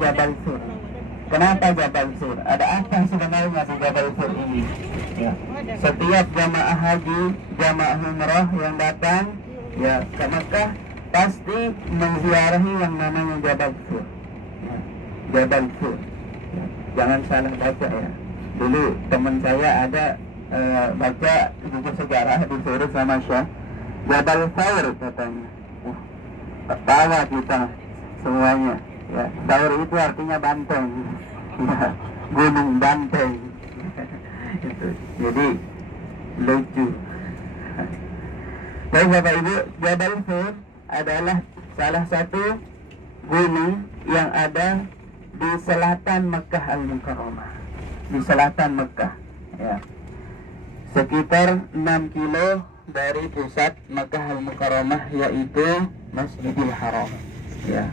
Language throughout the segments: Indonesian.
Jabal Sur. Kenapa Jabal Sur? Ada apa sebenarnya di Jabal Sur ini? Ya. Setiap jamaah haji, jamaah umrah yang datang ya ke Mekah pasti menziarahi yang namanya Jabal Sur. Ya. Jabal Sur. Ya. Jangan salah baca ya. Dulu teman saya ada baca buku sejarah disuruh sama Syekh Jabal Sur katanya. Ketawa kita semuanya. Ya, Saur itu artinya banteng. Ya, gunung banteng. Itu. Jadi lucu. Baik Bapak Ibu, Jabal Sur adalah salah satu gunung yang ada di selatan Mekah Al-Mukarramah. Di selatan Mekah, ya. Sekitar 6 kilo dari pusat Mekah Al-Mukarramah, yaitu Masjidil Haram. Ya.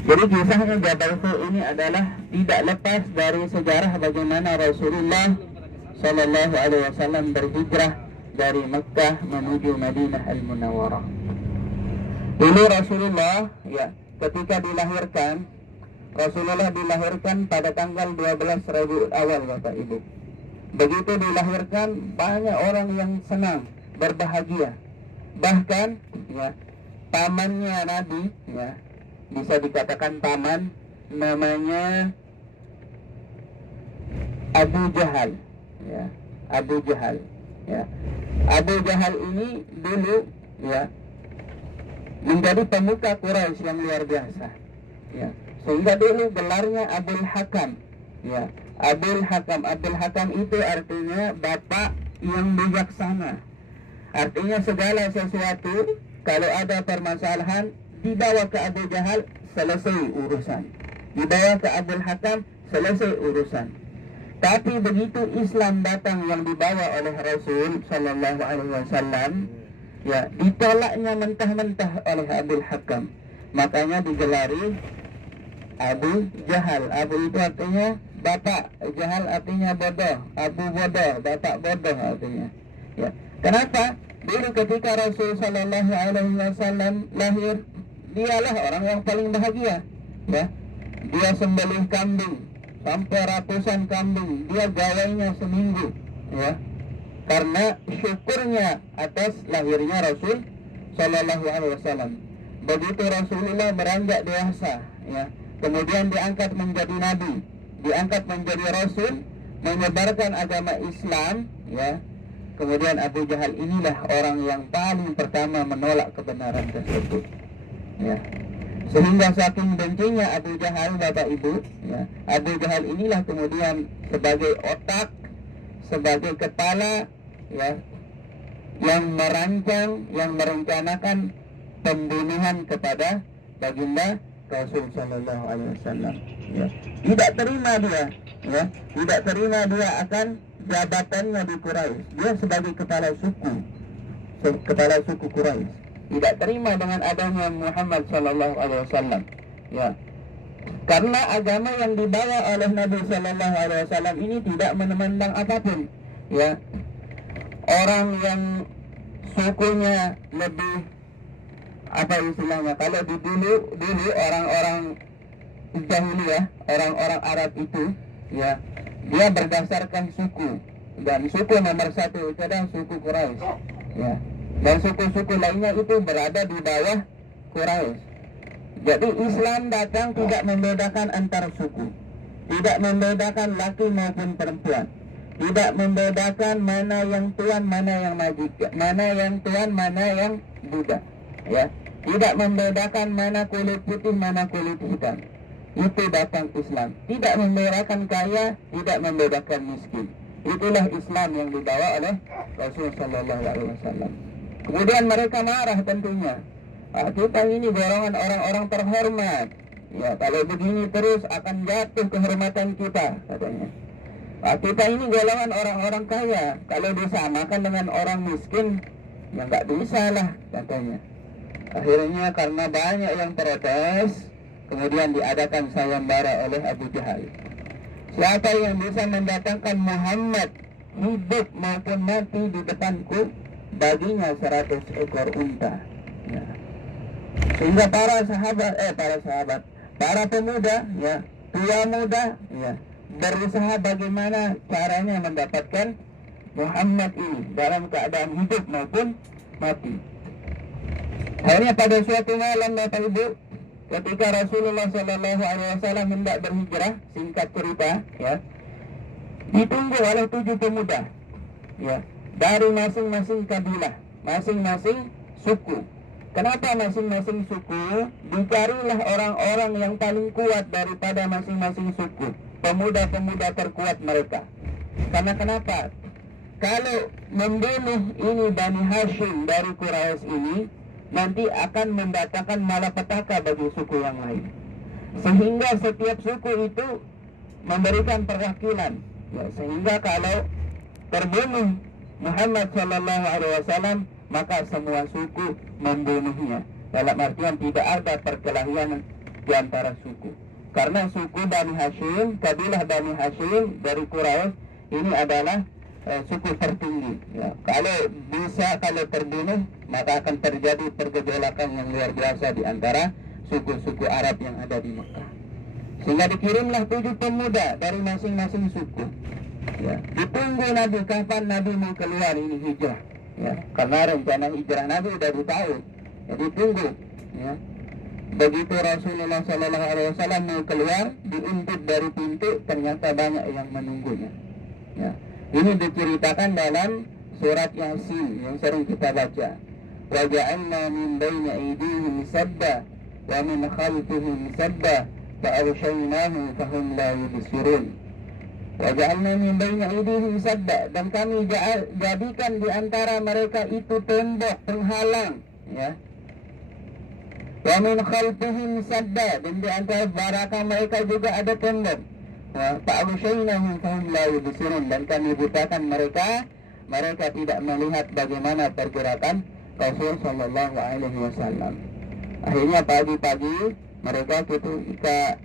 Jadi kisahnya Jabal Sur ini adalah tidak lepas dari sejarah bagaimana Rasulullah Sallallahu Alaihi Wasallam berhijrah dari Mekah menuju Madinah Al-Munawwarah. Dulu Rasulullah, ya, ketika dilahirkan, Rasulullah dilahirkan pada tanggal 12 Rabiul Awal, Bapak Ibu. Begitu dilahirkan, banyak orang yang senang, berbahagia. Bahkan, ya, pamannya Nabi, ya, bisa dikatakan paman, namanya Abu Jahal, ya, Abu Jahal, ya. Abu Jahal ini dulu, ya, menjadi pemuka Quraisy yang luar biasa, ya. Sehingga dulu gelarnya Abul Hakam, ya. Abul Hakam, Abul Hakam itu artinya bapak yang bijaksana. Artinya segala sesuatu kalau ada permasalahan dibawa ke Abu Jahal, selesai urusan. Dibawa ke Abul Hakam, selesai urusan. Tapi begitu Islam datang yang dibawa oleh Rasul Sallallahu Alaihi Wasallam, ya, ditolaknya mentah-mentah oleh Abul Hakam. Makanya digelari Abu Jahal. Abu itu artinya bapak, Jahal artinya bodoh. Abu bodoh, bapak bodoh artinya. Ya. Kenapa? Dulu ketika Rasul Sallallahu Alaihi Wasallam lahir, dialah orang yang paling bahagia, ya. Dia sembelih kambing sampai ratusan kambing, dia gawainya seminggu, ya, karena syukurnya atas lahirnya Rasul Sallallahu Alaihi Wasallam. Begitu Rasulullah beranjak dewasa, ya, kemudian diangkat menjadi nabi, diangkat menjadi rasul, menyebarkan agama Islam, ya. Kemudian Abu Jahal inilah orang yang paling pertama menolak kebenaran tersebut, ya. Sehingga saking bencinya Abu Jahal, Bapak Ibu, ya, Abu Jahal inilah kemudian sebagai otak, sebagai kepala, ya, yang merancang, yang merencanakan pembunuhan kepada baginda Rasul Sallallahu Alaihi Wasallam. Ya. Tidak terima dia, ya, tidak terima dia akan jabatannya di Quraisy. Dia sebagai kepala suku Quraisy. Tidak terima dengan adanya Muhammad Sallallahu Alaihi Wasallam, ya, karena agama yang dibawa oleh Nabi Sallallahu Alaihi Wasallam ini tidak memandang apapun, ya. Orang yang sukunya lebih, apa istilahnya, kalau dulu orang-orang jahiliyah, orang-orang Arab itu, ya, dia berdasarkan suku, dan suku nomor satu itu adalah suku Quraisy, ya. Dan suku-suku lainnya itu berada di bawah Quraisy. Jadi Islam datang tidak membedakan antar suku, tidak membedakan laki maupun perempuan, tidak membedakan mana yang tuan, mana yang majikan, mana yang tuan, mana yang budak, ya. Tidak membedakan mana kulit putih, mana kulit hitam. Itu datang Islam. Tidak membedakan kaya, tidak membedakan miskin. Itulah Islam yang dibawa oleh Rasul Sallallahu Alaihi Wasallam. Kemudian mereka marah tentunya. Kita ini golongan orang-orang terhormat, ya, kalau begini terus akan jatuh kehormatan kita, katanya. Kita ini golongan orang-orang kaya, kalau disamakan dengan orang miskin, ya nggak bisa lah, katanya. Akhirnya karena banyak yang protes, kemudian diadakan sayembara oleh Abu Jahal. Siapa yang bisa mendatangkan Muhammad hidup maupun mati di depanku, baginya 100 ekor unta, ya. Sehingga para para pemuda, ya, tua muda, ya, berusaha bagaimana caranya mendapatkan Muhammad ini dalam keadaan hidup maupun mati. Akhirnya pada suatu malam, Bapak Ibu, ketika Rasulullah SAW hendak berhijrah, singkat cerita, ya, ditunggu oleh 7 pemuda, ya, dari masing-masing kabilah, masing-masing suku. Kenapa masing-masing suku? Dicarilah orang-orang yang paling kuat daripada masing-masing suku, pemuda-pemuda terkuat mereka. Karena kenapa? Kalau membunuh ini Bani Hashim dari Quraisy ini, nanti akan mendatangkan malapetaka bagi suku yang lain. Sehingga setiap suku itu memberikan perwakilan, ya, sehingga kalau terbunuh Muhammad SAW, maka semua suku membunuhnya. Dalam artian tidak ada perkelahian di antara suku. Karena suku Bani Hashim, kabilah Bani Hashim dari Quraisy ini adalah suku tertinggi, ya. Kalau terbunuh, maka akan terjadi pergejolakan yang luar biasa di antara suku-suku Arab yang ada di Mekah. Sehingga dikirimlah 7 pemuda dari masing-masing suku, ya. Ditunggu Nabi, kapan Nabi mau keluar ini hijrah, ya. Karena rencana hijrah Nabi udah tahu, ya, ditunggu, ya. Begitu Rasulullah SAW mau keluar, diintip dari pintu, ternyata banyak yang menunggunya, ya. Ini diceritakan dalam surat Yasin yang sering kita baca. Wa ja'alna min baini aydihim sadda wa min khalfihim sadda fa arshaynahum fahum la yubsirun. Wa ja'alna min baini aydihim sadda, dan kami jadikan di antara mereka itu tembok penghalang, ya. Wa min khalfihim sadda, dan di antara belakang mereka juga ada tembok. Fa'alushaynahum fahum la yubsirun, dan kami butakan mereka tidak melihat bagaimana pergerakan Rasul sallallahu alaihi wasallam. Akhirnya pagi-pagi mereka ketika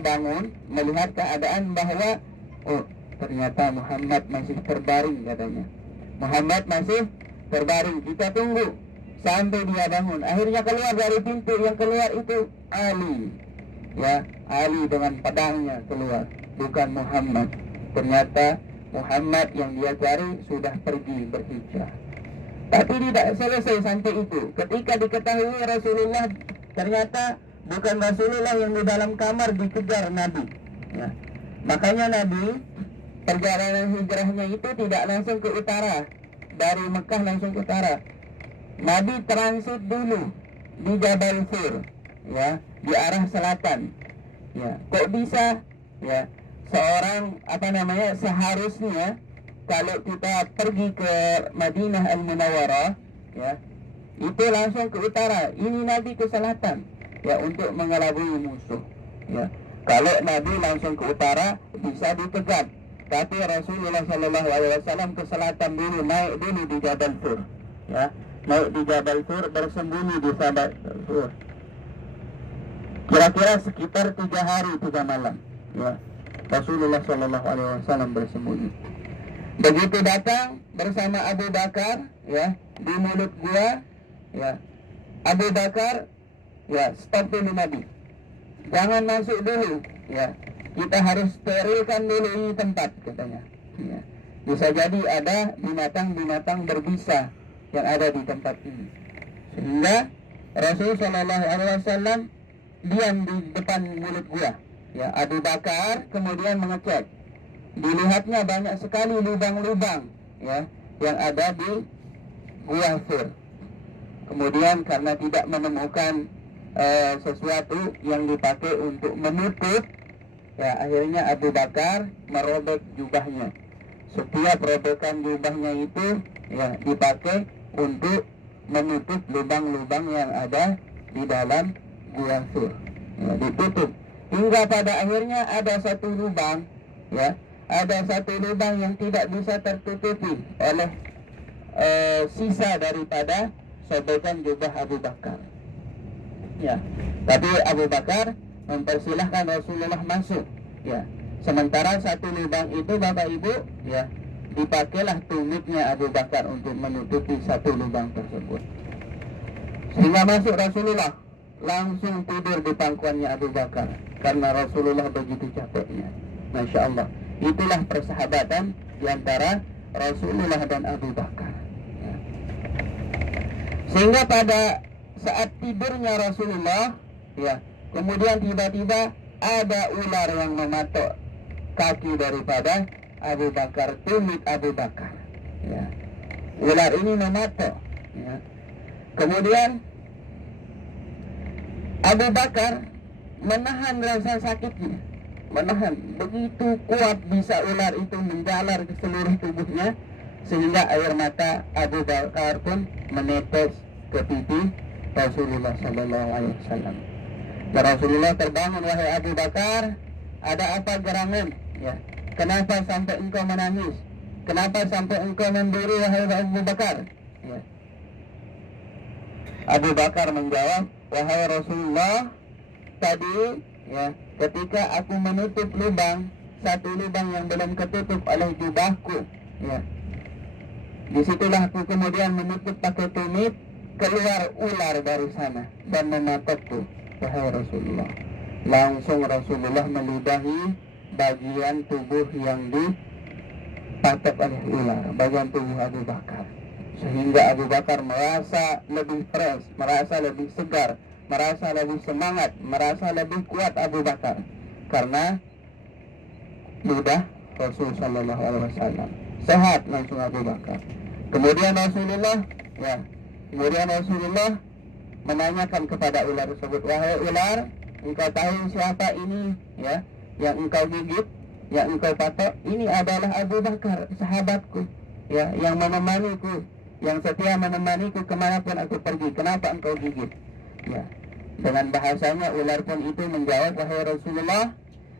bangun, melihat keadaan bahwa ternyata Muhammad masih terbaring, katanya. Muhammad masih terbaring, kita tunggu sampai dia bangun. Akhirnya keluar dari pintu, yang keluar itu Ali, ya, Ali dengan pedangnya keluar, bukan Muhammad. Ternyata Muhammad yang dia cari sudah pergi berhijrah. Tapi tidak selesai sampai itu. Ketika diketahui Rasulullah, ternyata bukan Rasulullah yang di dalam kamar dikejar Nabi, ya. Makanya Nabi perjalanan hijrahnya itu tidak langsung ke utara, dari Mekah langsung ke utara. Nabi transit dulu di Jabal Sur, ya, di arah selatan, ya. Kok bisa, ya, seorang seharusnya kalau kita pergi ke Madinah Al-Munawwarah, ya, itu langsung ke utara. Ini Nabi ke selatan, ya, untuk mengelabui musuh, ya. Kalau Nabi langsung ke utara bisa dikejar, tapi Rasulullah SAW ke selatan dulu, naik dulu di Jabal Sur, ya, naik di Jabal Sur, bersembunyi di Jabal Sur. Kira-kira sekitar 3 hari 3 malam, ya, Rasulullah SAW bersembunyi. Begitu datang bersama Abu Bakar, ya, di mulut gua, ya, Abu Bakar, ya, stop dulu Nabi, jangan masuk dulu, ya, kita harus sterilkan dulu ini tempat, katanya, ya. Bisa jadi ada binatang-binatang berbisa yang ada di tempat ini. Sehingga Rasulullah SAW diam di depan mulut gua, ya. Abu Bakar kemudian mengecek, dilihatnya banyak sekali lubang-lubang, ya, yang ada di gua Sur. Kemudian karena tidak menemukan sesuatu yang dipakai untuk menutup, ya, akhirnya Abu Bakar merobek jubahnya. Setiap robekan jubahnya itu, ya, dipakai untuk menutup lubang-lubang yang ada di dalam gua Sur, ya, ditutup. Hingga pada akhirnya ada satu lubang, ya, ada satu lubang yang tidak bisa tertutupi oleh sisa daripada sobekan jubah Abu Bakar, ya. Tapi Abu Bakar mempersilahkan Rasulullah masuk, ya. Sementara satu lubang itu, Bapak Ibu, ya, dipakailah tumitnya Abu Bakar untuk menutupi satu lubang tersebut. Sehingga masuk Rasulullah, langsung tidur di pangkuannya Abu Bakar karena Rasulullah begitu capeknya. Masya Allah, itulah persahabatan di antara Rasulullah dan Abu Bakar. Sehingga pada saat tidurnya Rasulullah, ya, kemudian tiba-tiba ada ular yang mematok kaki daripada Abu Bakar, tumit Abu Bakar. Ya. Ular ini mematok. Ya. Kemudian Abu Bakar menahan rasa sakitnya, menahan. Begitu kuat bisa ular itu menjalar ke seluruh tubuhnya, sehingga air mata Abu Bakar pun menetes ke pipi Rasulullah Sallallahu Alaihi Wasallam. Dan Rasulullah terbangun, wahai Abu Bakar, ada apa gerangan? Ya, kenapa sampai engkau menangis? Kenapa sampai engkau memberi, wahai Abu Bakar? Ya. Abu Bakar menjawab, wahai Rasulullah, tadi ya ketika aku menutup lubang, satu lubang yang belum ketutup oleh jubahku, ya, disitulah aku kemudian menutup pakai tumit, keluar ular dari sana dan mematokku, wahai Rasulullah. Langsung Rasulullah meludahi bagian tubuh yang dipatok oleh ular, bagian tubuh Abu Bakar, sehingga Abu Bakar merasa lebih fresh, merasa lebih segar, merasa lebih semangat, merasa lebih kuat Abu Bakar karena ludah Rasul Sallallahu Alaihi Wasallam. Sehat langsung Abu Bakar. Kemudian Rasulullah menanyakan kepada ular tersebut, wahai ular, engkau tahu siapa ini, ya, yang engkau gigit, yang engkau patok? Ini adalah Abu Bakar, sahabatku, ya, yang menemaniku, yang setia menemaniku kemanapun aku pergi. Kenapa engkau gigit? Ya, dengan bahasanya ular pun itu menjawab, wahai Rasulullah,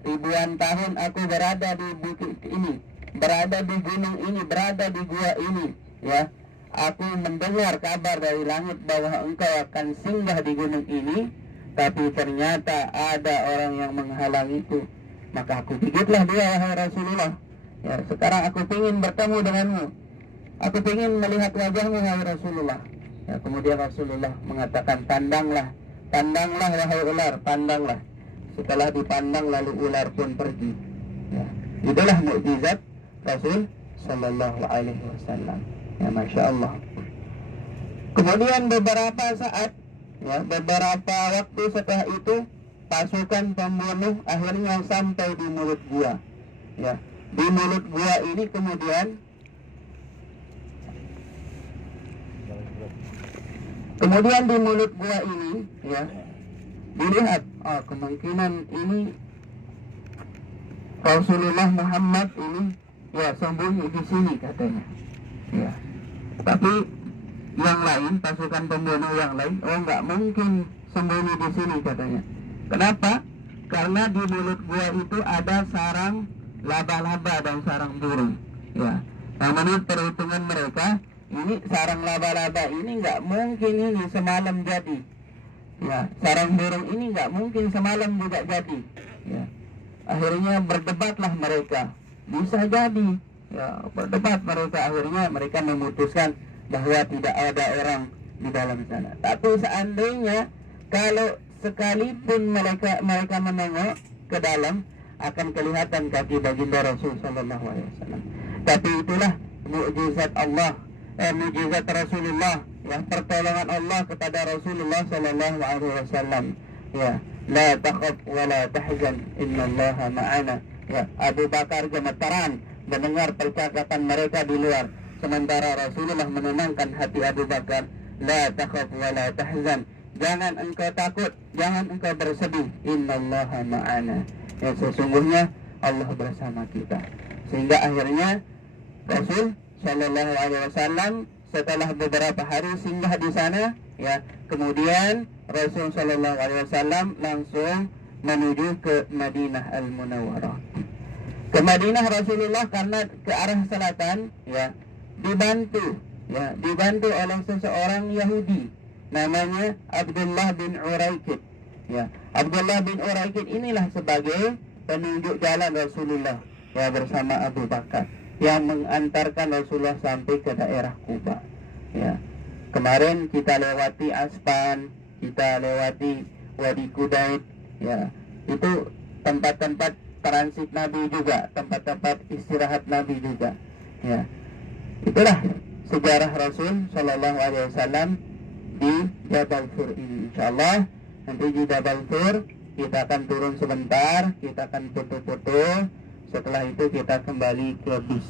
ribuan tahun aku berada di bukit ini, berada di gunung ini, berada di gua ini, ya. Aku mendengar kabar dari langit bahwa engkau akan singgah di gunung ini, tapi ternyata ada orang yang menghalangiku. Maka aku gigitlah dia, wahai Rasulullah. Ya, sekarang aku ingin bertemu denganmu. Aku ingin melihat wajahmu, wahai Rasulullah. Ya, kemudian Rasulullah mengatakan, pandanglah, pandanglah wahai ular, pandanglah. Setelah dipandang lalu ular pun pergi. Ya, itulah mukjizat Rasul Sallallahu Alaihi Wasallam. Ya, Masya Allah. Kemudian beberapa saat, ya, beberapa waktu setelah itu, pasukan pembunuh akhirnya sampai di mulut gua. Ya, di mulut gua ini kemudian di mulut gua ini, ya, dilihat, kemungkinan ini Rasulullah Muhammad ini, ya, sembunyi di sini katanya. Ya. Tapi yang lain, pasukan pembunuh yang lain, nggak mungkin sembunyi di sini katanya. Kenapa? Karena di mulut gua itu ada sarang laba-laba dan sarang burung. Ya. Nah, menurut perhitungan mereka, ini sarang laba-laba ini nggak mungkin ini semalam jadi. Ya, sarang burung ini nggak mungkin semalam juga jadi. Ya. Akhirnya berdebatlah mereka. Bisa jadi. Ya, berdebat mereka, akhirnya mereka memutuskan bahwa tidak ada orang di dalam sana. Tapi seandainya kalau sekalipun mereka menengok ke dalam, akan kelihatan kaki baginda Rasul Sallallahu Alaihi Wasallam. Tapi itulah mukjizat Allah, mukjizat Rasulullah, ya, pertolongan Allah kepada Rasulullah Sallallahu Alaihi Wasallam. Ya, la takhaf wa la tahzan, innallaha ma'ana. Ya, Abu Bakar gemetaran mendengar percakapan mereka di luar, sementara Rasulullah menenangkan hati Abu Bakar. La takhaf wa la tahzan, jangan engkau takut, jangan engkau bersedih, innallaha ma'ana. Ya, sesungguhnya Allah bersama kita. Sehingga akhirnya Rasul Sallallahu Alaihi Wasallam setelah beberapa hari singgah di sana, ya, kemudian Rasul Sallallahu Alaihi Wasallam langsung menuju ke Madinah Al-Munawwarah. Ke Madinah Rasulullah karena ke arah selatan, ya, dibantu oleh seseorang Yahudi namanya Abdullah bin Uraikid. Ya, Abdullah bin Uraikid inilah sebagai penunjuk jalan Rasulullah, ya, bersama Abu Bakar, yang mengantarkan Rasulullah sampai ke daerah Kuba. Ya, kemarin kita lewati Aspan, kita lewati Wadi Qudait, ya, itu tempat-tempat transit Nabi juga, tempat-tempat istirahat Nabi juga, ya. Itulah sejarah Rasul Shallallahu Alaihi Wasallam di Jabal Thur ini. Insyaallah nanti di Jabal Thur kita akan turun sebentar, kita akan foto-foto. Setelah itu kita kembali ke bis.